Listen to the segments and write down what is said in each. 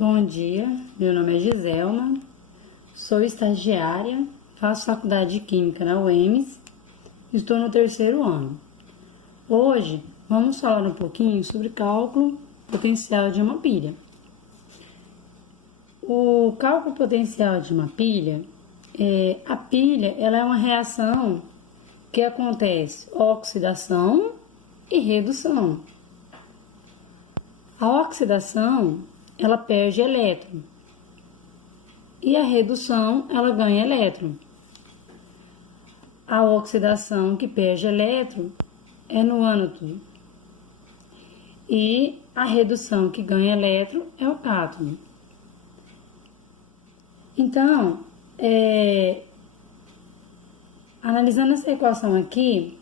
Bom dia, meu nome é Giselma, sou estagiária, faço faculdade de Química na UEMS, estou no 3º ano. Hoje vamos falar um pouquinho sobre cálculo potencial de uma pilha. O cálculo potencial de uma pilha, a pilha ela é uma reação que acontece oxidação e redução. A oxidação ela perde elétron e a redução ela ganha elétron. A oxidação que perde elétron é no ânodo e a redução que ganha elétron é o cátodo. Então, analisando essa equação aqui,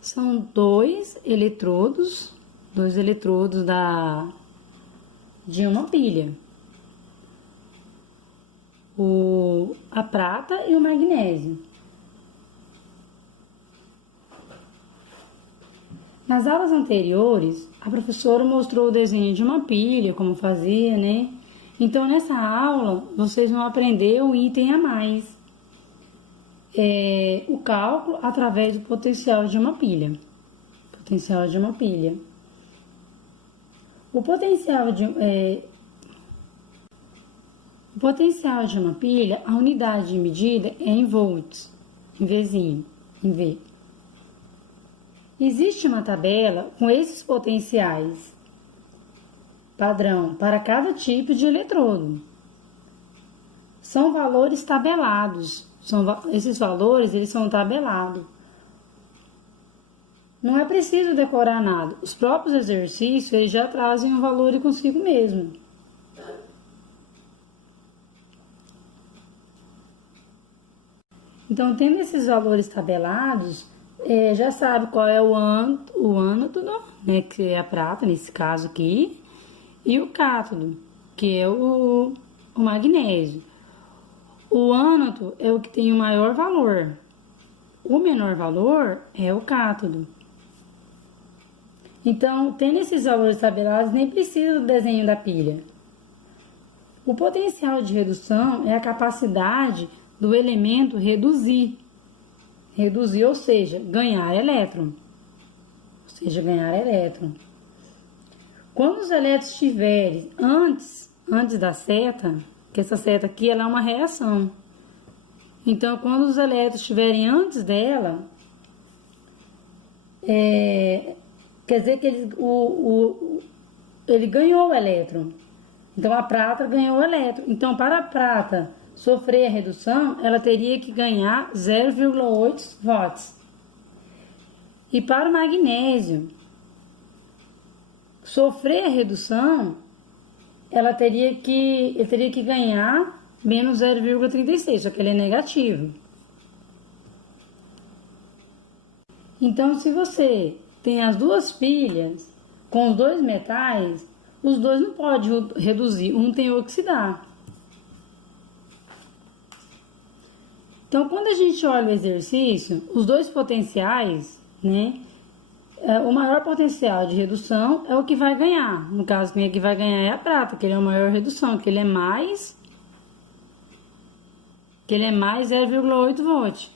são dois eletrodos de uma pilha, a prata e o magnésio. Nas aulas anteriores, a professora mostrou o desenho de uma pilha, como fazia, né? Então, nessa aula, vocês vão aprender um item a mais, o cálculo através do potencial de uma pilha. O potencial de uma pilha, a unidade de medida é em volts, em V. Existe uma tabela com esses potenciais padrão para cada tipo de eletrodo. São valores tabelados. Esses valores eles são tabelados. Não é preciso decorar nada. Os próprios exercícios eles já trazem um valor consigo mesmo. Então, tendo esses valores tabelados, já sabe qual é o ânodo, né, que é a prata, nesse caso aqui, e o cátodo, que é o magnésio. O ânodo é o que tem o maior valor. O menor valor é o cátodo. Então, tendo esses valores tabelados, nem precisa do desenho da pilha. O potencial de redução é a capacidade do elemento reduzir, ou seja, ganhar elétron. Quando os elétrons estiverem antes da seta, que essa seta aqui ela é uma reação. Então, quando os elétrons estiverem antes dela, quer dizer que ele ganhou o elétron. Então, a prata ganhou o elétron. Então, para a prata sofrer a redução, ela teria que ganhar 0,8 watts. E para o magnésio sofrer a redução, ele teria que ganhar menos 0,36, só que ele é negativo. Então, se você tem as duas pilhas com os dois metais, os dois não podem reduzir, um tem que oxidar. Então, quando a gente olha o exercício, os dois potenciais, né? O maior potencial de redução é o que vai ganhar. No caso, quem é que vai ganhar é a prata, que ele é a maior redução, que ele é mais 0,8 volt.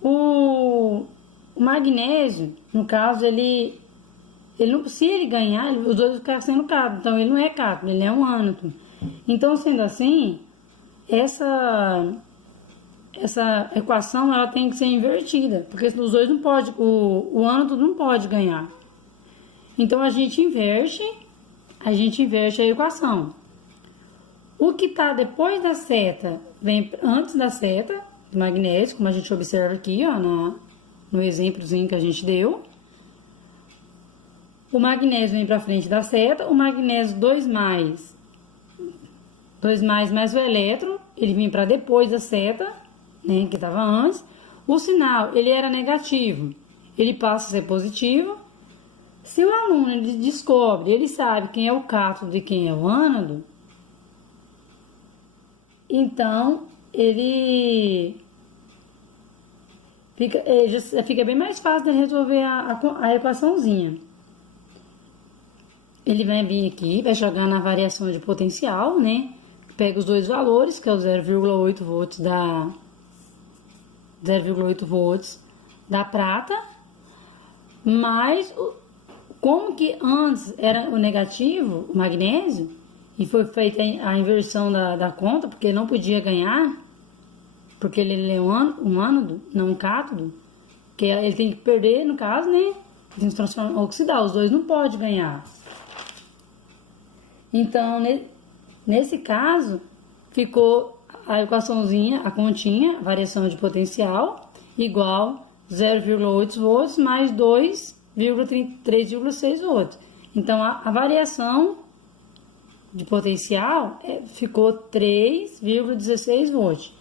O magnésio, no caso, se ele ganhar, os dois vão ficar sendo cátodo. Então, ele não é cátodo, ele é um ânodo. Então, sendo assim, essa equação ela tem que ser invertida, porque os dois não pode, o ânodo não pode ganhar. Então a gente inverte a equação. O que está depois da seta vem antes da seta do magnésio, como a gente observa aqui, ó, no exemplozinho que a gente deu. O magnésio vem para frente da seta, o magnésio 2+, mais o elétron, ele vem para depois da seta, né, que estava antes. O sinal, ele era negativo, ele passa a ser positivo. Se o aluno ele descobre, ele sabe quem é o cátodo e quem é o ânodo, então ele fica bem mais fácil de resolver a equaçãozinha. ele vai vir aqui, vai jogar na variação de potencial, né? Pega os dois valores, que é o 0,8 volts da 0,8 volts da prata, mas como que antes era o negativo, o magnésio, e foi feita a inversão da conta, porque ele não podia ganhar, porque ele é um ânodo, não um cátodo, que ele tem que perder, no caso, né? Tem que se transformar em oxidar, os dois não podem ganhar. Então, nesse caso, ficou a equaçãozinha, a continha, variação de potencial, igual 0,8 volts mais 2,3,6 volts. Então, a variação de potencial ficou 3,16 volts.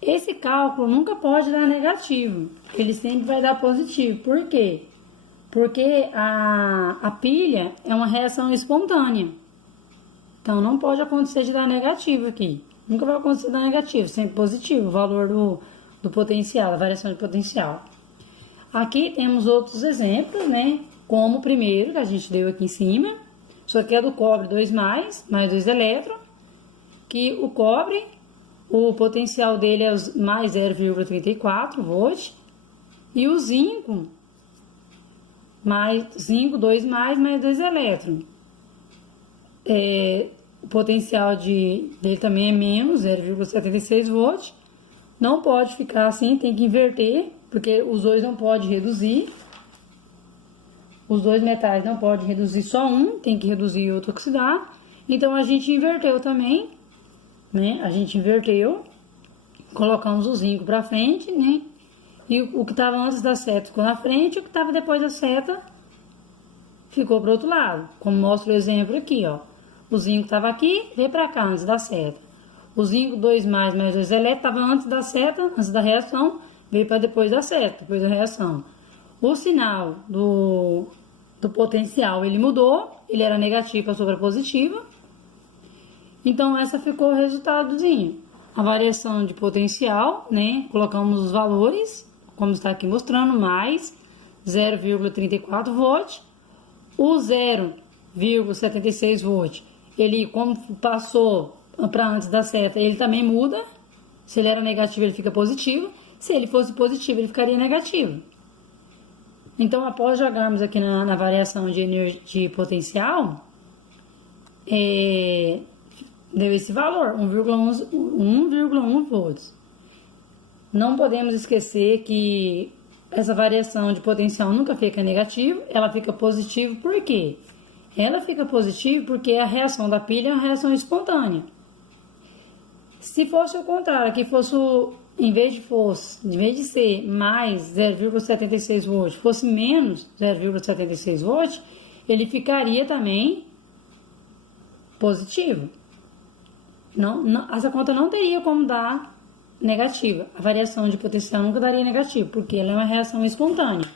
Esse cálculo nunca pode dar negativo, ele sempre vai dar positivo. Por quê? Porque a pilha é uma reação espontânea. Então, não pode acontecer de dar negativo aqui. Nunca vai acontecer de dar negativo, sempre positivo, o valor do potencial, a variação de potencial. Aqui temos outros exemplos, né? Como o primeiro que a gente deu aqui em cima. Isso aqui é do cobre 2+, mais 2 elétrons. Que o cobre, o potencial dele é mais 0,34 volts. E o zinco, mais zinco 2+, mais 2 elétrons. O potencial dele também é menos 0,76 volts. Não pode ficar assim, tem que inverter, porque os dois não podem reduzir. Os dois metais não podem reduzir só um, tem que reduzir e outro oxidar. Então, a gente inverteu também, né? A gente inverteu, colocamos o zinco para frente, né? E o que estava antes da seta ficou na frente, e o que estava depois da seta ficou para o outro lado. Como mostra o exemplo aqui, ó. O zinco estava aqui, veio para cá antes da seta. O zinco 2+, mais 2 elétrons estava antes da seta, antes da reação, veio para depois da seta, depois da reação. O sinal do potencial, ele mudou, ele era negativo, passou para positivo. Então, essa ficou o resultadozinho. A variação de potencial, né? Colocamos os valores, como está aqui mostrando, mais 0,34 volts. O 0,76 volts, ele, como passou para antes da seta, ele também muda. Se ele era negativo, ele fica positivo. Se ele fosse positivo, ele ficaria negativo. Então, após jogarmos aqui na variação de potencial, deu esse valor, 1,1 volts. Não podemos esquecer que essa variação de potencial nunca fica negativa, ela fica positiva. Por quê? Ela fica positiva porque a reação da pilha é uma reação espontânea. Se fosse o contrário, que fosse em vez de ser mais 0,76 volts, fosse menos 0,76 volts, ele ficaria também positivo. Essa conta não teria como dar negativa. A variação de potencial nunca daria negativo, porque ela é uma reação espontânea.